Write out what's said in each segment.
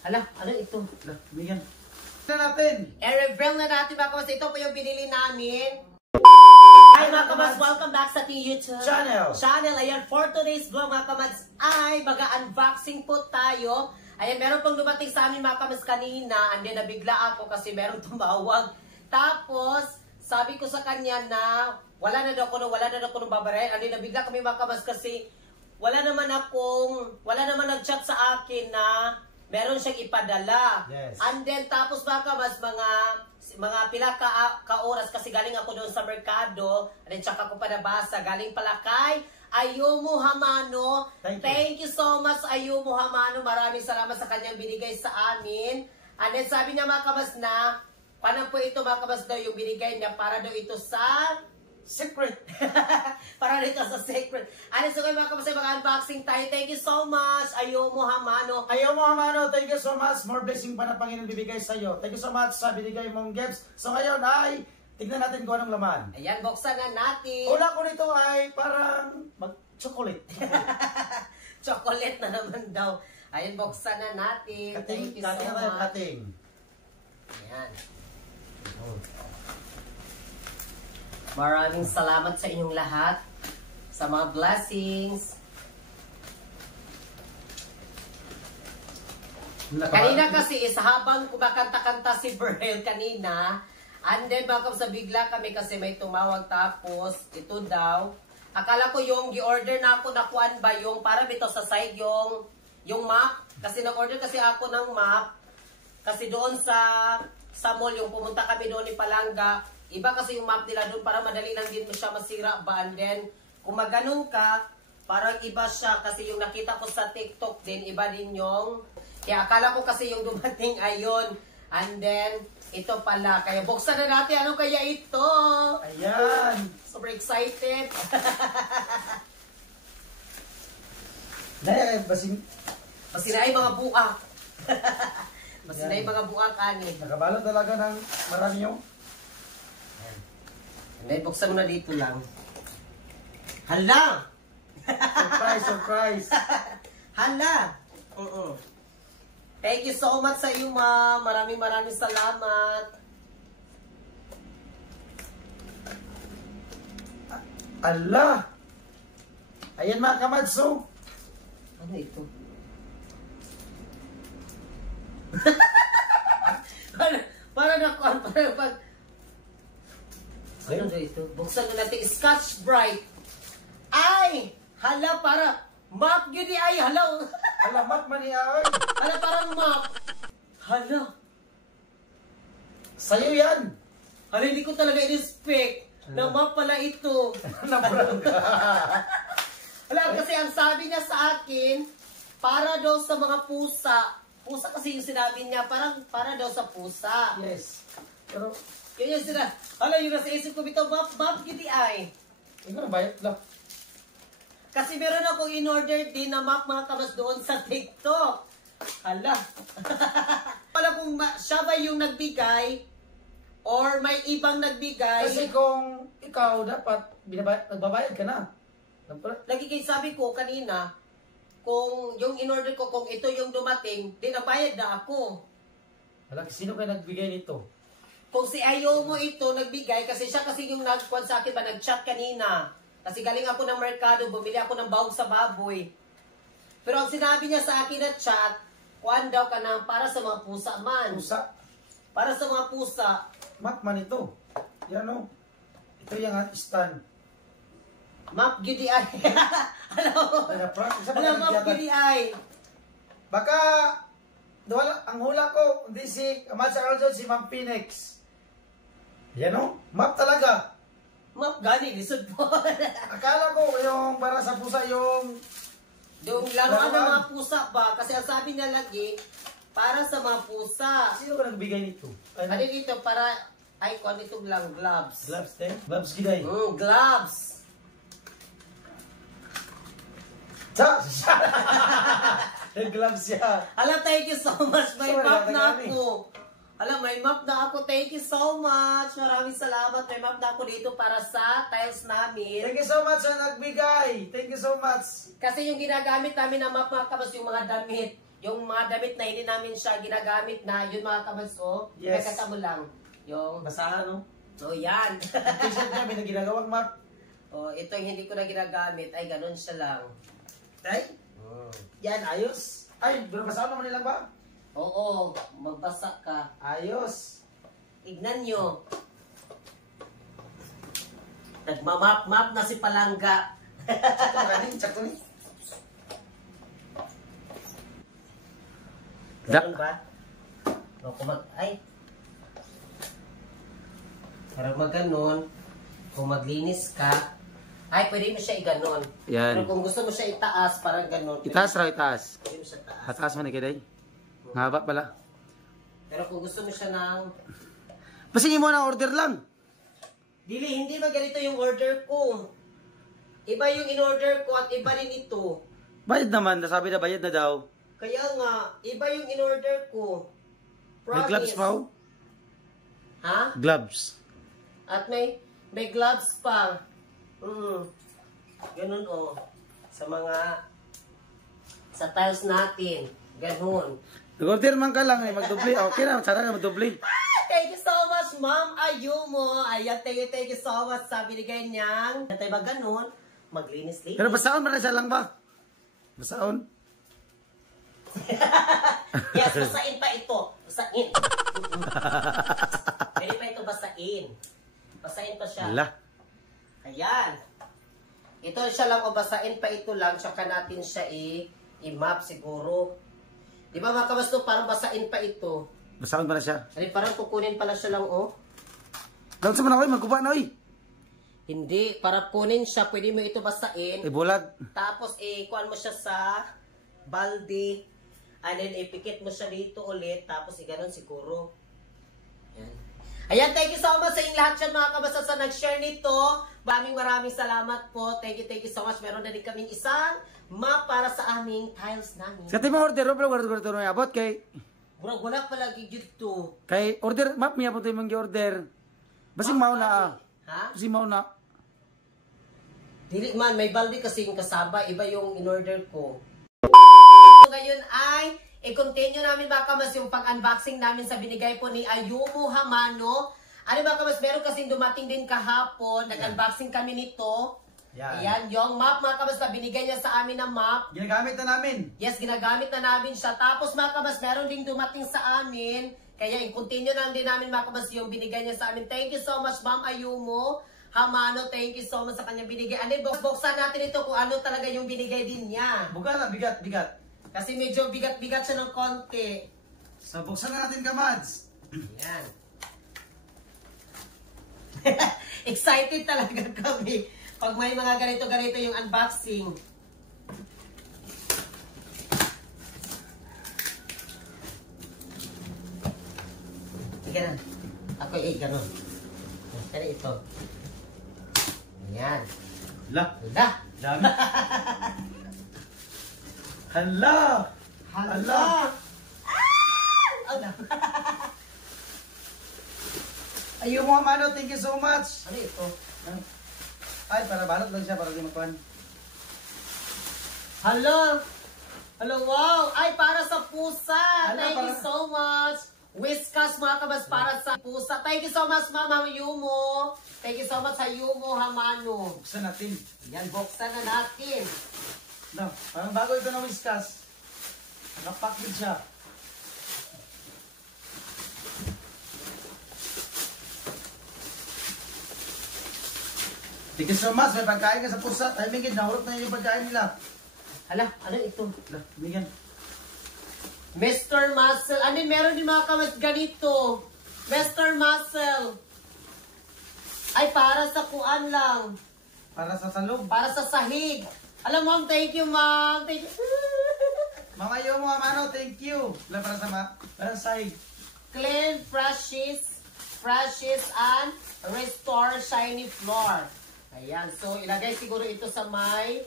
Hala, ano ito? Bigyan. Natin. I-reveal na natin mga kabas. Ito po yung binili namin. Hi mga kabas, welcome back sa YouTube channel. Ayan, for today's vlog mga kabas ay mag-unboxing po tayo. Ayan, meron pong dumating sa amin mga kabas kanina. And then nabigla ako kasi meron tumawag. Tapos, sabi ko sa kanya na wala na daw ko nung babaray. And then nabigla kami mga kabas kasi wala naman nag-chat sa akin na meron siyang ipadala. Yes. And then tapos mga kabas, mga pila ka oras kasi galing ako doon sa merkado. And then tsaka ko pa nabasa. Galing pala kay Ayumu Hamano. Thank you so much Ayumu Hamano. Maraming salamat sa kanyang binigay sa amin. And then sabi niya mga kabas na, paano po ito mga kabas daw yung binigay niya para daw ito sa secret. Para dito sa secret. Ano so kayo mga kabas, mag-unboxing tayo. Thank you so much Ayumu Hamano. Ayumu Hamano, thank you so much. More blessing pa na Panginoon bibigay sa iyo. Thank you so much sa binigay mong gifts. So ngayon ay tignan natin kung anong laman. Ayan, buksan na natin. Una ko nito ay parang chocolate. Chocolate na naman daw. Ayan, buksan na natin. Thank you so much. Cutting. Ayan. Maraming salamat sa inyong lahat. Sa mga blessings. Kanina kasi habang kumakanta-kanta si Berhel kanina, and then baka sa bigla kami kasi may tumawag tapos ito daw. Akala ko yung gi-order na ako, nakuan ba yung para bito sa side yung map. Kasi nag-order kasi ako ng map. Kasi doon sa mall, yung pumunta kami doon ni Palanga, iba kasi yung map nila doon para madali lang din mo siya masira ba. And then, kung maganon ka, parang iba siya. Kasi yung nakita ko sa TikTok din, iba din yung... Kaya akala ko kasi yung dumating ayon. And then, ito pala. Kaya buksan na natin. Ano kaya ito? Ayan. Super excited. Masinay mga buak. Masinay mga buak, ani. Nakabalot talaga ng marami yung... May buksan mo na dito lang. Hala! Surprise! Hala! Thank you so much sa iyo, ma'am. Maraming salamat. Allah! Ayan mga kamadso. Ano ito? para pag... Ano na ito? Buksan na natin. Scotch Brite. Ay! Hala, para... Map yun ay, hala. Hala, map man ay. Hala, parang map. Hala. Sa'yo yan. Hala, hindi ko talaga in-expect na map pala ito. Nabulang ka. Hala, kasi ang sabi niya sa akin, para daw sa mga pusa. Pusa kasi yung sinabi niya, parang para daw sa pusa. Yes. Pero... Yun yung sila. Hala, yun nasa isip ko, ito, map yun ay. Ikaw na bayad lang. Kasi meron akong in-order din na map mga kabas doon sa TikTok. Hala. Wala kung siya ba yung nagbigay or may ibang nagbigay. Kasi kung ikaw dapat nagbabayad ka na. Lagi kayo sabi ko kanina, kung yung in-order ko, kung ito yung dumating, di nabayad na ako. Hala, sino kayo nagbigay nito? Kung si Ayumu ito nagbigay, kasi siya kasi yung nag-chat sa akin ba, nag-chat kanina. Kasi galing ako ng merkado, bumili ako ng bahog sa baboy. Pero ang sinabi niya sa akin na chat, kuhan daw ka na para sa mga pusa man. Pusa? Para sa mga pusa. Map man ito. Yan o. Ito yung stand. Map GDI. Alam, Map GDI. Baka, ang hula ko, hindi si Amatsa Carlson, si Ma'am Phoenix. Yan o. Map talaga. Map gani, lisod po. Akala ko yung para sa pusa yung... Yung laruan ng mga pusa ba? Kasi ang sabi niya lagi, para sa mga pusa. Sino ba nagbigay nito? Ano dito? Para, icon ito lang, gloves. Gloves din? Gloves giday. Gloves. Gloves siya. Hala, thank you so much. May map na ako. Alam, may map na ako. Thank you so much. Maraming salamat. May map na ako dito para sa tiles namin. Thank you so much sa nagbigay. Thank you so much. Kasi yung ginagamit namin na map mga kabas, yung mga damit. yung mga damit na hindi namin siya ginagamit na, yun mga kabas, oh. Yes. Kakata mo lang. Yung, Basahan, no? so yan. T-shirt niya, may naginagawang map. Oh, ito yung hindi ko na ginagamit. Ay, ganun siya lang. Ay, yan, ayos. Ay, pero basahan naman nilang ba? Oo, magbasa ka. Ayos. Tignan nyo. Nagmamap-map na si Palangga. Sakto ni. Ganun ba? O, kung ay. Parang maganon, kung maglinis ka, ay, pwede mo siya i-ganon. Yan. Pero kung gusto mo siya itaas, parang ganon. Itaas raw, itaas. Pwede mo siya taas. Hataas man ni Kiday. Haba pala. Pero kung gusto mo siya ng... Pasingin mo na order lang. Dili, hindi ba ganito yung order ko? Iba yung in-order ko at iba rin ito. Bayad naman, nasabi na bayad na daw. Kaya nga, iba yung in-order ko. May gloves pa oh. Ha? Gloves. At may gloves pa. Ganun oh. Sa tiles natin. Ganun. Nag-order man ka lang eh, magdubli. Okay na, sana nga magdubli. Thank you so much, Ma'am Ayumo. Ayan, thank you so much sa binigay niyang. Tayo ba ganun? Maglinis-linis. Pero basaon man na siya lang ba? Basaon. Yes, basain pa ito. Basain. Pwede pa ito basain. Basain pa siya. Ala. Ayan. Ito siya lang o basain pa ito lang. Tsaka natin siya i-map siguro. Di ba mga kabasto, parang basain pa ito. Basaon pa na siya. Ay, parang kukunin pala siya lang oh. Lang sa manakoy, magkuba na oy. Hindi, para kunin siya, pwede mo ito basain. Bulag. Tapos, kuhan mo siya sa balde. And then, ipikit mo siya dito ulit. Tapos, ganon siguro. Ayan. Ayan, thank you so much sa inyong lahat yan, mga kabasa, sa nag-share nito. Maraming salamat po. Thank you so much. Meron na rin kaming isang map para sa aming tiles namin. Sa tayo order, pero guardo na abot kay... Wala pala dito. Kay order, map niya po tayo mang order. Basing mao na ah. Ha? Basing mao na. Dili man, may balde kasi yung kasaba. Iba yung in-order ko. Ngayon ay i-continue namin mga kamas yung pag-unboxing namin sa binigay po ni Ayumo Hamano. Ano mga kamas, meron kasi dumating din kahapon. Nag-unboxing kami nito. Yan. Ayan, yung map mga kamas na binigay niya sa amin na map. Ginagamit na namin. Yes, ginagamit na namin siya. Tapos mga kamas, meron ding dumating sa amin. Kaya i-continue na din namin mga kamas yung binigay niya sa amin. Thank you so much, Ma'am Ayumo Hamano. Thank you so much sa kanyang binigay. Ano, buksan natin ito kung ano talaga yung binigay din niya. Buka na, bigat. Kasi medyo bigat-bigat siya ng konti. So, buksan na natin ka, Mads. Ayan. Excited talaga kami pag may mga ganito-ganito yung unboxing. Ganun. Ako ganun. Kaya ito. Ayan. La, Hala. dami. Hala! Hala. Ano? Ayun mo, Mano, thank you so much. Ano ito? Ay, para balot lang siya, para di magkuhan. Hello! Hello, wow! Ay, para sa pusa! Hala, Thank you para- so much! Whiskas mga kabas para sa pusa. Thank you so much, Mama Yumo. Thank you so much sa Yumo Hamano. Buksan natin. Yan, buksan na natin. No, parang bago ito na whiskas. Nakapack din siya. Thank you so much. May pagkain ka sa pusa. Timing, nahulog na yung pagkain nila. Hala, ano ito? Hala, bigyan. Mr. Muscle. Ano, meron din mga kabas ganito. Mr. Muscle. Ay, para sa kuan lang. Para sa salog. Para sa sahig. Alam mo, thank you, ma'am. Thank you. Mama yung mga mano, thank you. Wala para sa sahig. Clean, freshes, and restore shiny floor. Ayan. So, ilagay siguro ito sa may...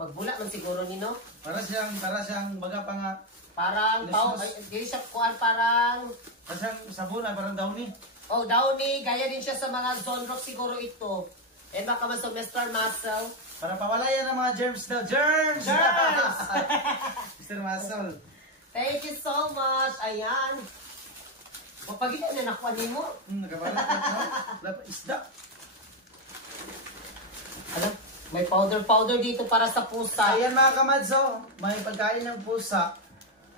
Magbula man siguro nino. Para siyang baga pa nga. Parang, hindi siya kuhan, parang... Para siyang sabon, parang downy. Oh, downy. Gaya din siya sa mga zone rock siguro ito. And baka man sa Mr. Muscle. Para pawala yan ng mga germs daw. Germs! Germs! Mr. Muscle. Thank you so much. Ayan. Mapagina na nakuha niyo mo. Nakabalat na ito. Wala pa isda. Alam, may powder dito para sa pusa. Ayan mga kamadso, may pagkain ng pusa.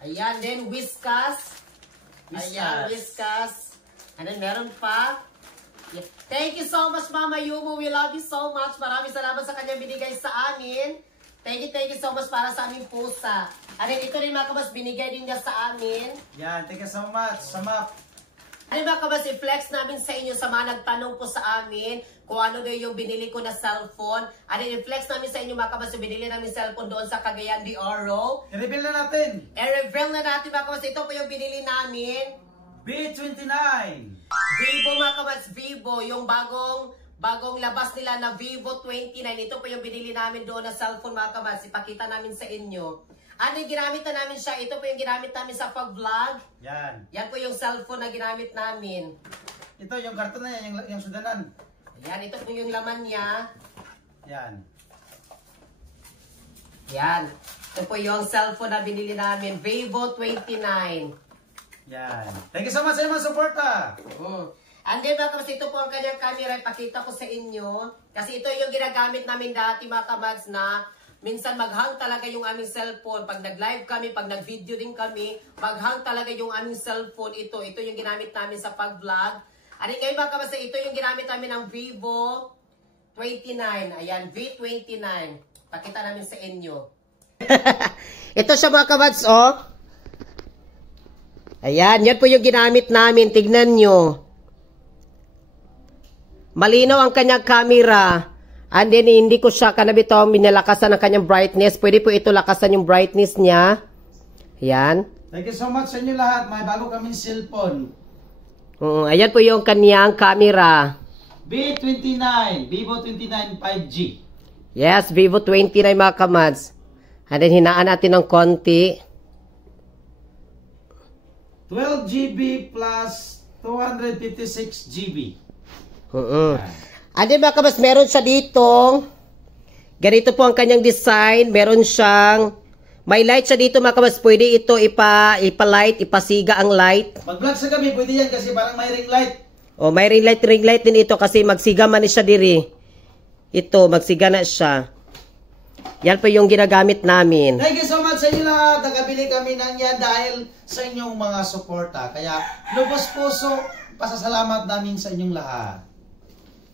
Ayan, then Whiskas. Ayan, Whiskas. And then meron pa. Yeah. Thank you so much, Mama Yumo. We love you so much. Maraming salamat sa kanyang binigay sa amin. Thank you so much para sa aming pusa. And then ito rin mga kabas, binigay din niya sa amin. Yan, thank you so much. Samap. Ano mga kabas, i-flex namin sa inyo sa mga nagtanong po sa amin kung ano daw yung binili ko na cellphone. Ano i-flex namin sa inyo mga kabas, yung binili namin cellphone doon sa Cagayan de Oro. I-reveal na natin. I-reveal na natin mga kabas, ito po yung binili namin. B29. Vivo mga kabats, Vivo, yung bagong labas nila na Vivo 29. Ito po yung binili namin doon na cellphone mga kabats. Ipakita namin sa inyo. Ano yung ginamit na namin siya? Ito po yung ginamit namin sa pag-vlog. Yan. Yan po yung cellphone na ginamit namin. Ito yung karton na yan, yung sudanan. Yan, ito po yung laman niya. Yan. Yan. Ito po yung cellphone na binili namin. Vivo 29. Yan. Thank you so much sa mga suporta. And then mga kabats, ito po ang kanyang camera. Ipakita ko sa inyo. Kasi ito yung ginagamit namin dati mga kabats na minsan maghang talaga yung aming cellphone. Pag nag-live kami, pag nag-video din kami, maghang talaga yung aming cellphone. Ito yung ginamit namin sa pag-vlog. At ngayon mga kabats, ito yung ginamit namin ng Vivo 29. Ayan, V29. Pakita namin sa inyo. Ito siya mga kabats, oh. Ayan, yan po yung ginamit namin. Tignan nyo. Malinaw ang kanyang camera. And then, hindi ko siya kanabito minalakasan ang kanyang brightness. Pwede po ito lakasan yung brightness niya. Ayan. Thank you so much sa inyo lahat. May bago kaming cellphone. Ayan po yung kanyang camera. B29. Vivo 29 5G. Yes, Vivo 29 mga kamads. And then, hinaan natin ng konti. 12 GB plus 256 GB. And then mga kabas, meron siya dito. Ganito po ang kanyang design. Meron siyang, may light siya dito mga kabas. Pwede ito ipa-light, ipasiga ang light. Mag-vlog sa gabi, pwede yan kasi parang may ring light. O, may ring light din ito kasi magsiga man siya diri. Ito, magsiga na siya. Yan po yung ginagamit namin. Thank you so much sa inyo lahat. Nagabili kami ng yan dahil sa inyong mga suporta. Kaya lubos puso, pasasalamat namin sa inyong lahat.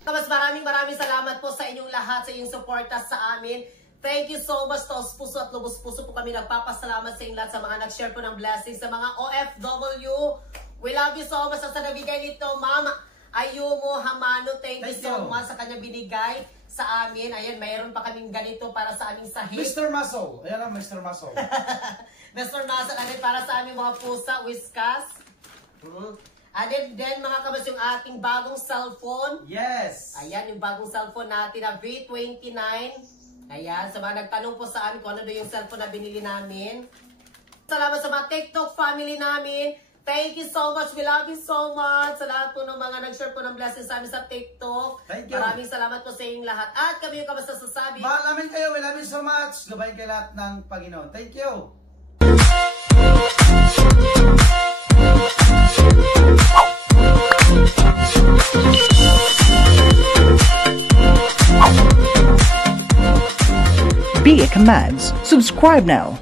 Mas maraming salamat po sa inyong lahat, sa inyong suporta sa amin. Thank you so much. Taos puso at lubos puso po kami nagpapasalamat sa inyong lahat sa mga nag-share po ng blessings, sa mga OFW. We love you so much. Sa nabigay nito, Mama Ayumo Hamano, thank you so much sa kanyang binigay sa amin. Ayan, mayroon pa kaming ganito para sa aming sahig. Mr. Muscle. Ayan ang Mr. Muscle. Mr. Muscle, ayan, para sa aming mga pusa, Whiskas. And then mga kabas, yung ating bagong cellphone. Yes. Ayan, yung bagong cellphone natin na V29. Ayan, sa mga nagtanong po sa amin kung ano yung cellphone na binili namin. Salamat sa mga TikTok family namin. Thank you so much. We love you so much. Sa lahat po ng mga nag-share po ng blessings sa amin sa TikTok. Thank you. Maraming salamat po sa inyong lahat. At kami yung kabasta sasabi. Mahal namin kayo. We love you so much. Gabayin kayo lahat ng Panginoon. Thank you. Be a Commands. Subscribe now.